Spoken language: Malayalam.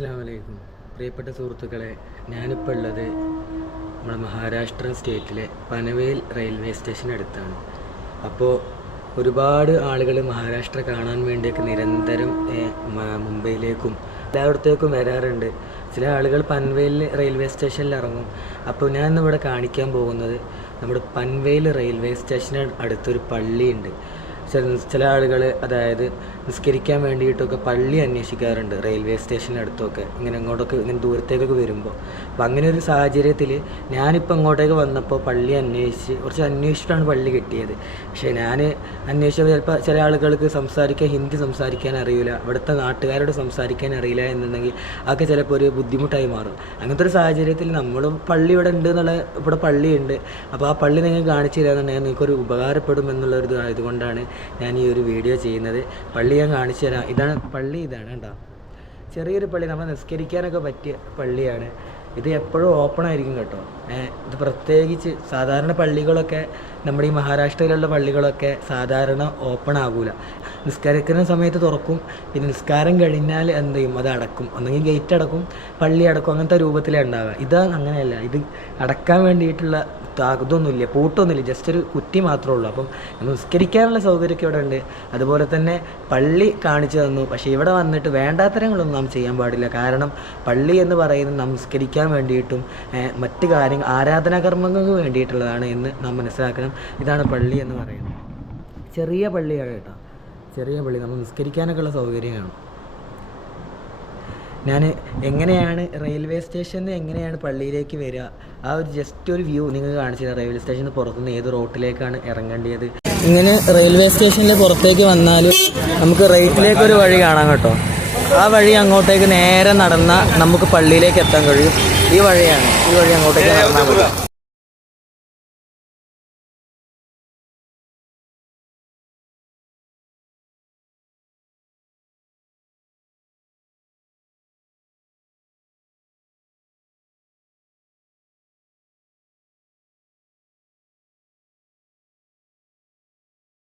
അസ്സാം പ്രിയപ്പെട്ട സുഹൃത്തുക്കളെ ഞാനിപ്പോൾ ഉള്ളത് നമ്മുടെ മഹാരാഷ്ട്ര സ്റ്റേറ്റിലെ പനവേൽ റെയിൽവേ സ്റ്റേഷൻ അടുത്താണ്. അപ്പോൾ ഒരുപാട് ആളുകൾ മഹാരാഷ്ട്ര കാണാൻ വേണ്ടിയൊക്കെ നിരന്തരം മുംബൈയിലേക്കും എല്ലായിടത്തേക്കും വരാറുണ്ട്. ചില ആളുകൾ പൻവേൽ റെയിൽവേ സ്റ്റേഷനിൽ ഇറങ്ങും. അപ്പോൾ ഞാൻ ഇന്നിവിടെ കാണിക്കാൻ പോകുന്നത് നമ്മുടെ പൻവേൽ റെയിൽവേ സ്റ്റേഷന് അടുത്തൊരു പള്ളിയുണ്ട്. ചില ആളുകൾ അതായത് നിസ്കരിക്കാൻ വേണ്ടിയിട്ടൊക്കെ പള്ളി അന്വേഷിക്കാറുണ്ട് റെയിൽവേ സ്റ്റേഷനടുത്തൊക്കെ ഇങ്ങനെ അങ്ങോട്ടൊക്കെ ഇങ്ങനെ ദൂരത്തേക്കൊക്കെ വരുമ്പോൾ അപ്പം അങ്ങനെ ഒരു സാഹചര്യത്തിൽ ഞാനിപ്പോൾ അങ്ങോട്ടേക്ക് വന്നപ്പോൾ പള്ളി അന്വേഷിച്ച് കുറച്ച് അന്വേഷിച്ചിട്ടാണ് പള്ളി കിട്ടിയത്. പക്ഷേ ഞാൻ അന്വേഷിച്ചപ്പോൾ ചിലപ്പോൾ ചില ആളുകൾക്ക് സംസാരിക്കാൻ ഹിന്ദി സംസാരിക്കാൻ അറിയില്ല ഇവിടുത്തെ നാട്ടുകാരോട് സംസാരിക്കാൻ അറിയില്ല എന്നുണ്ടെങ്കിൽ അതൊക്കെ ചിലപ്പോൾ ഒരു ബുദ്ധിമുട്ടായി മാറും. അങ്ങനത്തെ ഒരു സാഹചര്യത്തിൽ നമ്മളും പള്ളി ഇവിടെ ഉണ്ട് എന്നുള്ള ഇവിടെ പള്ളിയുണ്ട്. അപ്പോൾ ആ പള്ളി നിങ്ങൾ കാണിച്ചു തരാന്നുണ്ടെങ്കിൽ നിങ്ങൾക്കൊരു ഉപകാരപ്പെടും ഇത് ആയതുകൊണ്ടാണ് ഞാൻ ഈ ഒരു വീഡിയോ ചെയ്യുന്നത്. പള്ളി ഞാൻ കാണിച്ചു തരാം. ഇതാണ് പള്ളി ഇതാണ് കേട്ടോ. ചെറിയൊരു പള്ളി. നമ്മൾ നിസ്കരിക്കാനൊക്കെ പറ്റിയ പള്ളിയാണ്. ഇത് എപ്പോഴും ഓപ്പൺ ആയിരിക്കും കേട്ടോ. ഇത് പ്രത്യേകിച്ച് സാധാരണ പള്ളികളൊക്കെ നമ്മുടെ ഈ മഹാരാഷ്ട്രയിലുള്ള പള്ളികളൊക്കെ സാധാരണ ഓപ്പൺ ആകൂല. നിസ്കരിക്കുന്ന സമയത്ത് തുറക്കും പിന്നെ നിസ്കാരം കഴിഞ്ഞാൽ എന്ത് ചെയ്യും? അത് അടക്കും. ഒന്നെങ്കിൽ ഗേറ്റ് അടക്കും പള്ളി അടക്കും അങ്ങനത്തെ രൂപത്തിലേ ഉണ്ടാവുക. ഇത് അങ്ങനെയല്ല. ഇത് അടക്കാൻ വേണ്ടിയിട്ടുള്ള ഇതൊന്നുമില്ല പൂട്ടൊന്നുമില്ല. ജസ്റ്റ് ഒരു കുറ്റി മാത്രമേ ഉള്ളൂ. അപ്പം നിസ്കരിക്കാനുള്ള സൗകര്യമൊക്കെ ഇവിടെ ഉണ്ട്. അതുപോലെ തന്നെ പള്ളി കാണിച്ചു തന്നു. പക്ഷേ ഇവിടെ വന്നിട്ട് വേണ്ടാത്തരങ്ങളൊന്നും നാം ചെയ്യാൻ പാടില്ല. കാരണം പള്ളി എന്ന് പറയുന്നത് നമസ്കരിക്കാൻ വേണ്ടിയിട്ടും മറ്റു കാര്യങ്ങൾ ആരാധനാകർമ്മങ്ങൾക്ക് വേണ്ടിയിട്ടുള്ളതാണ് എന്ന് നാം മനസ്സിലാക്കണം. ഇതാണ് പള്ളി എന്ന് പറയുന്നത്. ചെറിയ പള്ളിയാണ് കേട്ടോ. ചെറിയ പള്ളി. നമ്മൾ നിസ്കരിക്കാനൊക്കെ ഉള്ള സൗകര്യം ഞാൻ എങ്ങനെയാണ് റെയിൽവേ സ്റ്റേഷനിൽ നിന്ന് എങ്ങനെയാണ് പള്ളിയിലേക്ക് വരിക? ആ ഒരു ജസ്റ്റ് ഒരു വ്യൂ നിങ്ങൾ കാണിച്ചു തരാം. റെയിൽവേ സ്റ്റേഷന് പുറത്തുനിന്ന് ഏത് റോട്ടിലേക്കാണ് ഇറങ്ങേണ്ടത്? ഇങ്ങനെ റെയിൽവേ സ്റ്റേഷനിൽ പുറത്തേക്ക് വന്നാൽ നമുക്ക് റൈറ്റിലേക്ക് ഒരു വഴി കാണാം കേട്ടോ. ആ വഴി അങ്ങോട്ടേക്ക് നേരെ നടന്നാൽ നമുക്ക് പള്ളിയിലേക്ക് എത്താൻ കഴിയും. ഈ വഴിയാണ്. ഈ വഴി അങ്ങോട്ടേക്ക് നടന്നാൽ മതി.